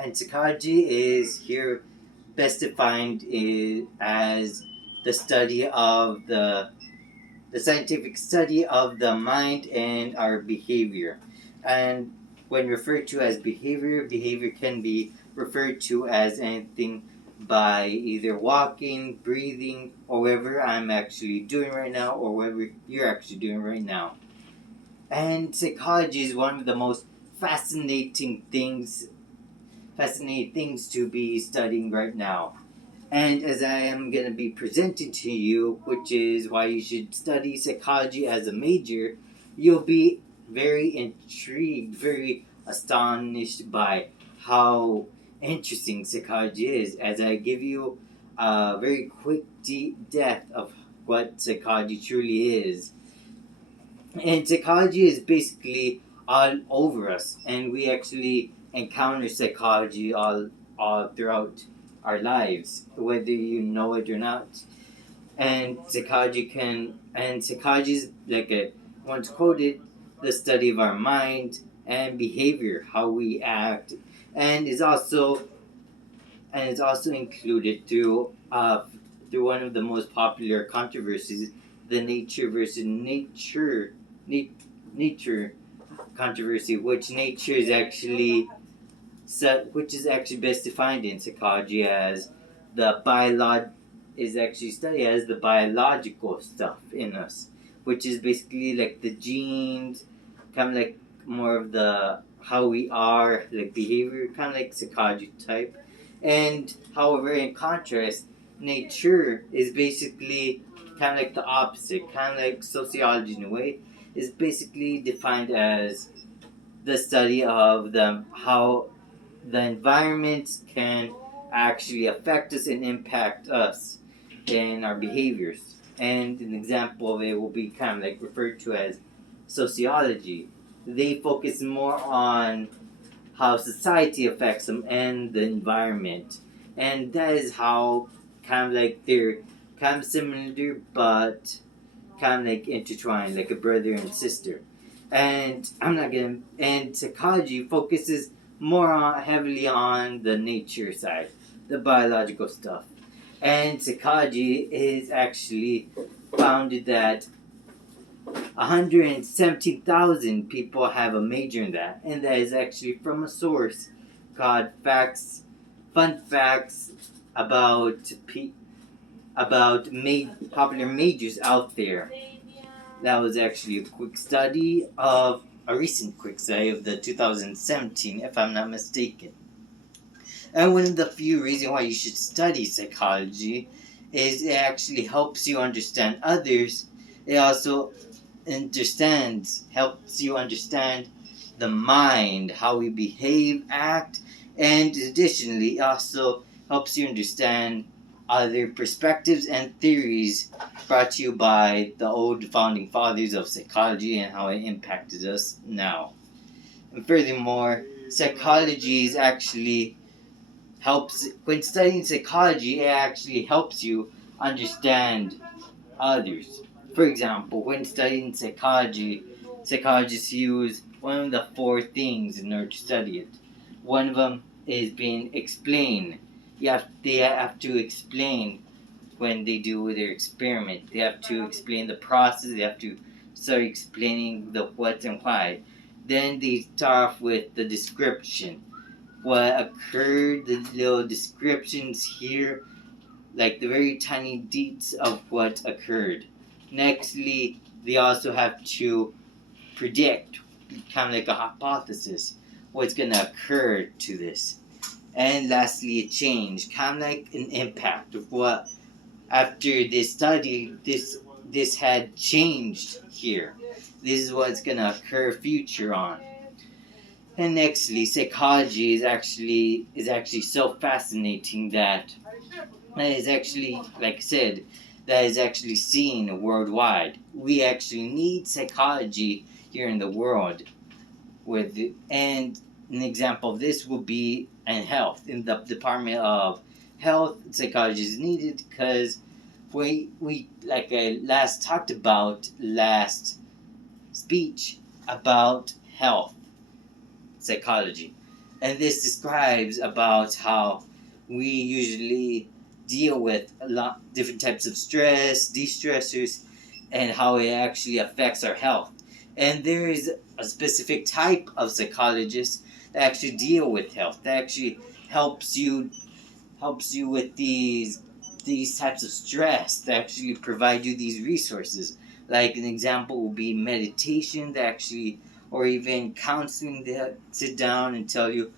And psychology is here best defined as the study of the scientific study of the mind and our behavior. And when referred to as behavior, behavior can be referred to as anything by either walking, breathing, or whatever I'm actually doing right now, or whatever you're actually doing right now. And psychology is one of the most fascinating things to be studying right now. And as I am going to be presenting to you, which is why you should study psychology as a major, you'll be very intrigued, very astonished by how interesting psychology is, as I give you a very quick, deep depth of what psychology truly is. And psychology is basically all over us, and we actually encounter psychology all throughout our lives, whether you know it or not. And psychology is like a once quoted, the study of our mind and behavior, how we act, and is also included through one of the most popular controversies, the nature versus nature controversy, which is actually best defined in psychology as the biolog is actually studied as the biological stuff in us, which is basically like the genes, kind of like more of the how we are, like behavior, kind of like psychology type. And however, in contrast, nature is basically kind of like the opposite, kind of like sociology in a way, is basically defined as the study of how the environment can actually affect us and impact us in our behaviors. And an example of it will be kind of like referred to as sociology. They focus more on how society affects them and the environment. And that is how kind of like they're kind of similar but kind of like intertwined, like a brother and sister. And psychology focuses heavily on the nature side, the biological stuff. And psychology is actually founded that 170,000 people have a major in that, and that is actually from a source called Fun Facts about popular majors out there. That was actually a recent quick study of the 2017, if I'm not mistaken. And one of the few reasons why you should study psychology is it actually helps you understand others. It also helps you understand the mind, how we behave, act, and additionally, it also helps you understand other perspectives and theories brought to you by the old founding fathers of psychology and how it impacted us now. And furthermore, psychology is actually when studying psychology, it actually helps you understand others. For example, when studying psychology, psychologists use one of the four things in order to study it. One of them is being explained. They have to explain when they do their experiment. They have to explain the process. They have to start explaining the what and why. Then they start off with the description. What occurred, the little descriptions here, like the very tiny deets of what occurred. Nextly, they also have to predict, kind of like a hypothesis, what's going to occur to this. And lastly, a change, kind of like an impact of what, after this study, this had changed here. This is what's going to occur future on. And nextly, psychology is actually so fascinating that is actually, like I said, that is actually seen worldwide. We actually need psychology here in the world. And an example of this will be in health. In the Department of Health, psychology is needed because we like I last talked about speech about health psychology. And this describes about how we usually deal with a lot different types of stress, de-stressors, and how it actually affects our health. And there is a specific type of psychologist that actually deal with health, that actually helps you with these types of stress, that actually provide you these resources. Like an example will be meditation, that actually, or even counseling, that sit down and tell you,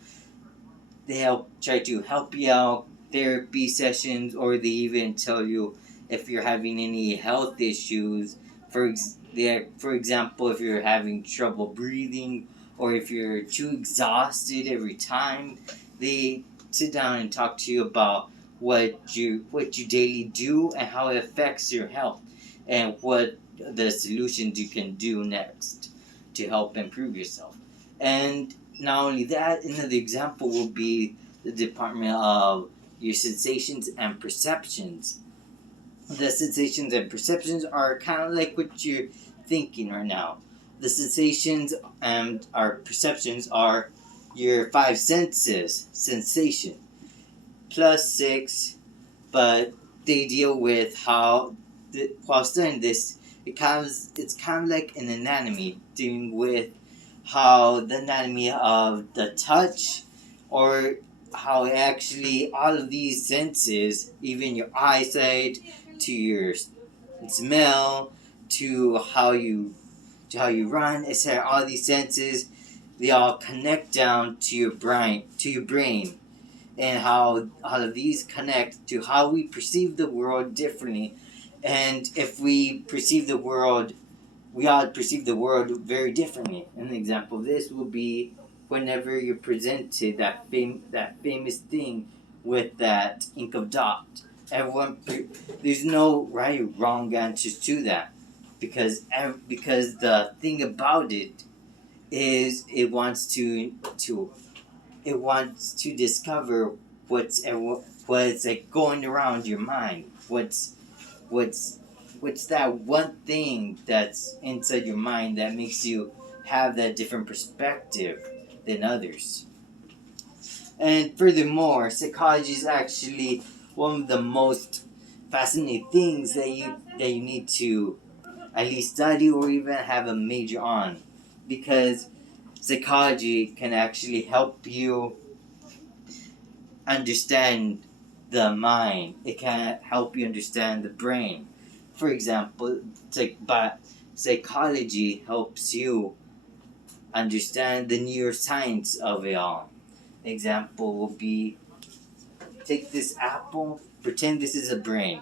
they help try to help you out, therapy sessions, or they even tell you if you're having any health issues. For example, if you're having trouble breathing, or if you're too exhausted every time, they sit down and talk to you about what you daily do and how it affects your health, and what the solutions you can do next to help improve yourself. And not only that, another example will be the department of your sensations and perceptions. The sensations and perceptions are kind of like what you're thinking right now. The sensations and our perceptions are your five senses: sensation plus six, but they deal with how, while studying this, it's kind of like an anatomy, dealing with how the anatomy of the touch, or how actually all of these senses, even your eyesight, to your smell, to how you run, etc. All these senses, they all connect down to your brain, and how all of these connect to how we perceive the world differently. And if we all perceive the world very differently. An example of this will be whenever you're presented that famous thing with that ink of dot. There's no right or wrong answers to that, because the thing about it is it wants to discover what's like going around your mind. What's that one thing that's inside your mind that makes you have that different perspective than others. And furthermore, psychology is actually one of the most fascinating things that you need to at least study or even have a major on, because psychology can actually help you understand the mind. It can help you understand the brain. For example, psychology helps you understand the neuroscience of it all. Example will be, take this apple, pretend this is a brain.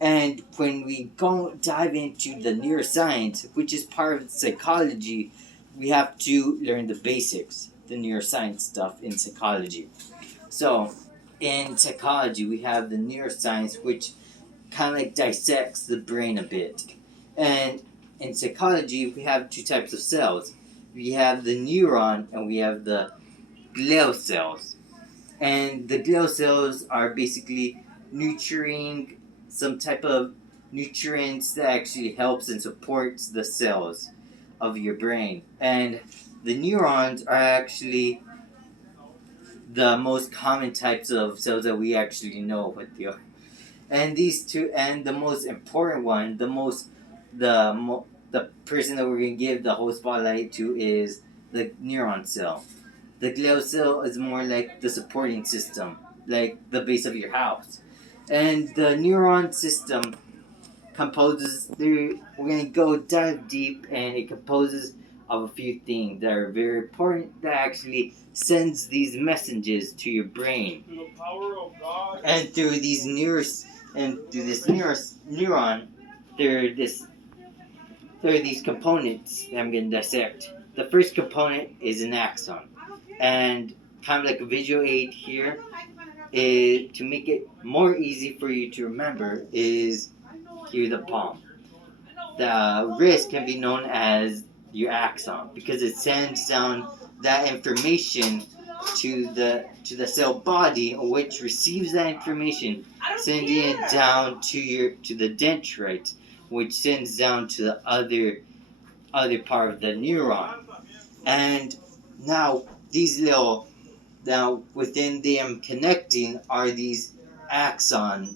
And when we go dive into the neuroscience, which is part of psychology, we have to learn the basics, the neuroscience stuff in psychology. So, in psychology, we have the neuroscience, which kind of like dissects the brain a bit. And in psychology, we have two types of cells. We have the neuron and we have the glial cells. And the glial cells are basically nurturing some type of nutrients that actually helps and supports the cells of your brain. And the neurons are actually the most common types of cells that we actually know what they are. And these two, and the most important one, the person that we're gonna give the whole spotlight to is the neuron cell. The glial cell is more like the supporting system, like the base of your house. And the neuron system we're gonna go dive deep, and it composes of a few things that are very important, that actually sends these messages to your brain. Through the power of God. And through this neuron, there are these components that I'm going to dissect. The first component is an axon. And kind of like a visual aid here, to make it more easy for you to remember, is here the palm. The wrist can be known as your axon, because it sends down that information to the cell body, which receives that information, sending it down to the dendrite, which sends down to the other part of the neuron. And now these little Now, within them connecting are these axons,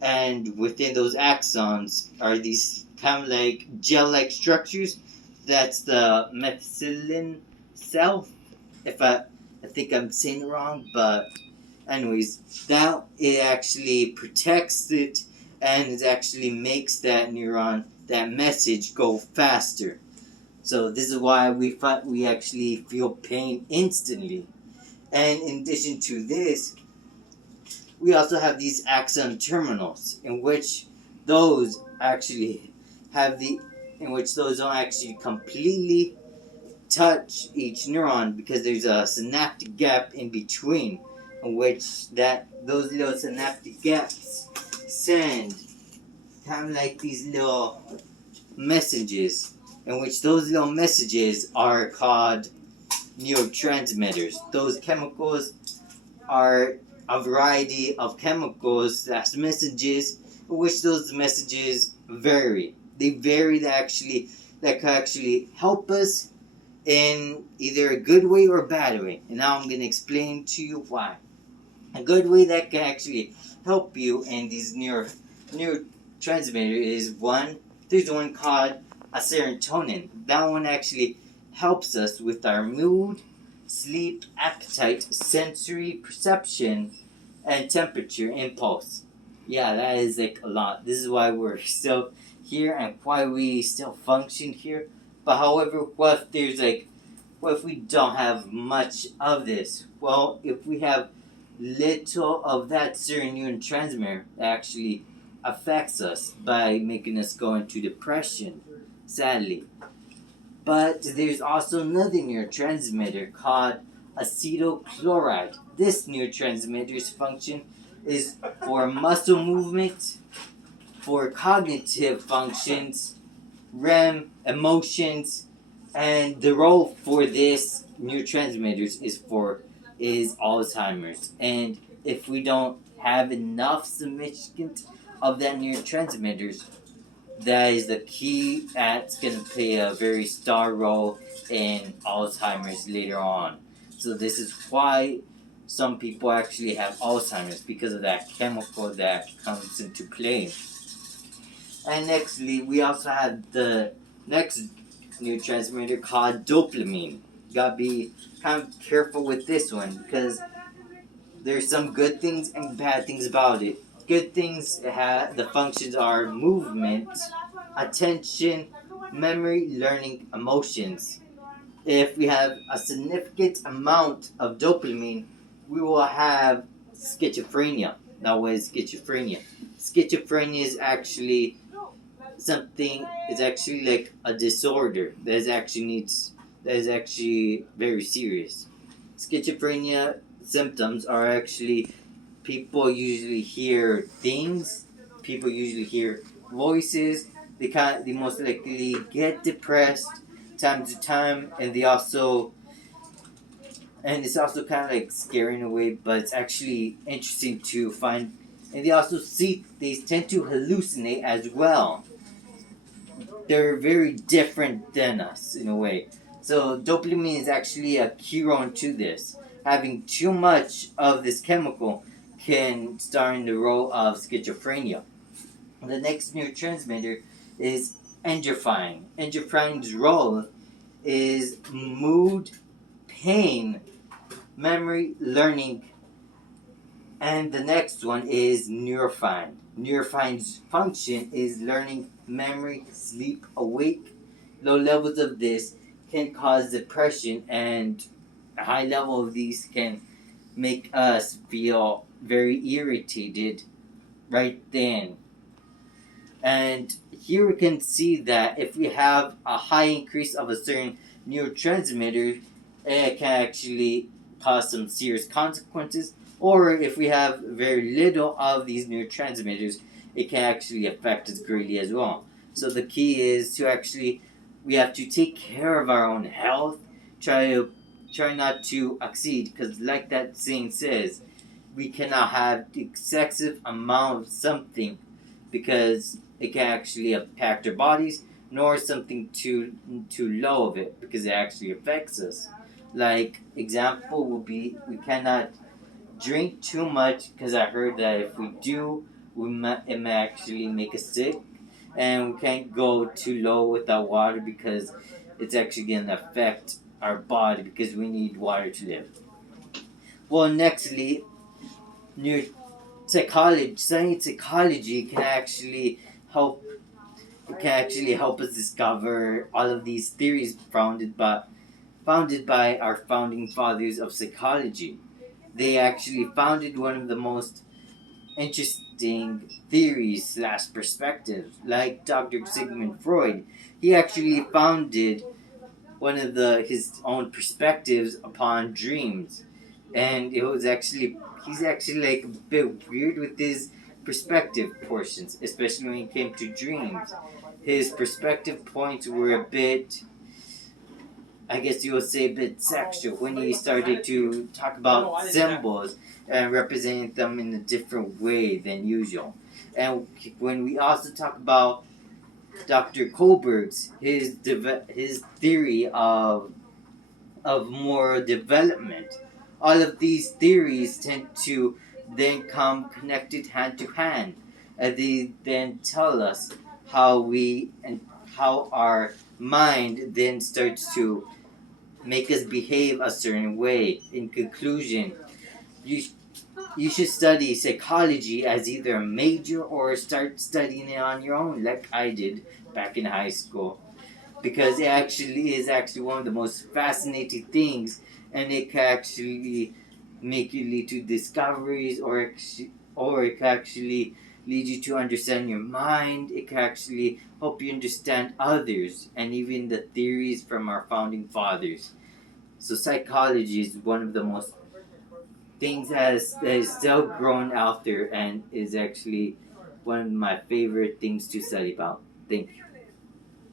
and within those axons are these kind of like gel-like structures. That's the methicillin cell. If I think I'm saying it wrong, but anyways, that it actually protects it, and it actually makes that neuron, that message, go faster. So this is why we actually feel pain instantly. And in addition to this, we also have these axon terminals, in which those actually have the, in which those don't actually completely touch each neuron, because there's a synaptic gap in between, in which that those little synaptic gaps send kind of like these little messages, in which those little messages are called neurotransmitters. Those chemicals are a variety of chemicals that's messages, in which those messages vary. They vary that can actually help us in either a good way or a bad way. And now I'm going to explain to you why. A good way that can actually help you in these neurotransmitters is one, there's one called a serotonin. That one actually helps us with our mood, sleep, appetite, sensory perception, and temperature impulse. Yeah, that is like a lot. This is why we're still here and why we still function here. But however, what if we don't have much of this? Well, if we have little of that certain neurotransmitter, that actually affects us by making us go into depression, sadly. But there's also another neurotransmitter called acetylchloride. This neurotransmitter's function is for muscle movement, for cognitive functions, REM, emotions, and the role for this neurotransmitters is Alzheimer's. And if we don't have enough significant of that neurotransmitters, that is the key that's going to play a very star role in Alzheimer's later on. So this is why some people actually have Alzheimer's, because of that chemical that comes into play. And nextly, we also have the next neurotransmitter called dopamine. You gotta be kind of careful with this one, because there's some good things and bad things about it. Good things, the functions are movement, attention, memory, learning, emotions. If we have a significant amount of dopamine, we will have schizophrenia. Now, what is schizophrenia? Schizophrenia is actually like a disorder that is actually very serious. Schizophrenia symptoms are actually, people usually hear things, people usually hear voices, they most likely get depressed time to time, and it's also kind of like scary in a way, but it's actually interesting to find. And they tend to hallucinate as well. They're very different than us in a way. So dopamine is actually a key role to this. Having too much of this chemical can star in the role of schizophrenia. The next neurotransmitter is endorphin. Endorphin's role is mood, pain, memory, learning, and the next one is neurophine. Neurophine's function is learning, memory, sleep, awake. Low levels of this can cause depression, and a high level of these can make us feel very irritated right then. And here we can see that if we have a high increase of a certain neurotransmitter, it can actually cause some serious consequences. Or if we have very little of these neurotransmitters, it can actually affect us greatly as well. So the key is we have to take care of our own health, try not to exceed, because like that saying says, we cannot have excessive amount of something, because it can actually impact our bodies, nor something too low of it, because it actually affects us. Like example will be we cannot drink too much because I heard that if we do, it may actually make us sick, and we can't go too low without water because it's actually gonna affect our body because we need water to live. Well, nextly, neuro psychology, science psychology can actually help. It can actually help us discover all of these theories founded by our founding fathers of psychology. They actually founded one of the most interesting theories slash perspectives, like Dr. Sigmund Freud. He actually founded one of his own perspectives upon dreams, and it was actually he's actually like a bit weird with his perspective portions, especially when it came to dreams. His perspective points were a bit, I guess you would say, a bit sexual when he started to talk about symbols and representing them in a different way than usual. And when we also talk about Dr. Kohlberg's his theory of moral development, all of these theories tend to then come connected hand to hand, and they then tell us how we and how our mind then starts to make us behave a certain way. In conclusion, you you should study psychology as either a major or start studying it on your own, like I did back in high school, because it actually is actually one of the most fascinating things, and it can actually make you lead to discoveries, or it can actually lead you to understand your mind. It can actually help you understand others and even the theories from our founding fathers. So psychology is one of the most things that is still growing out there and is actually one of my favorite things to study about. Thank you.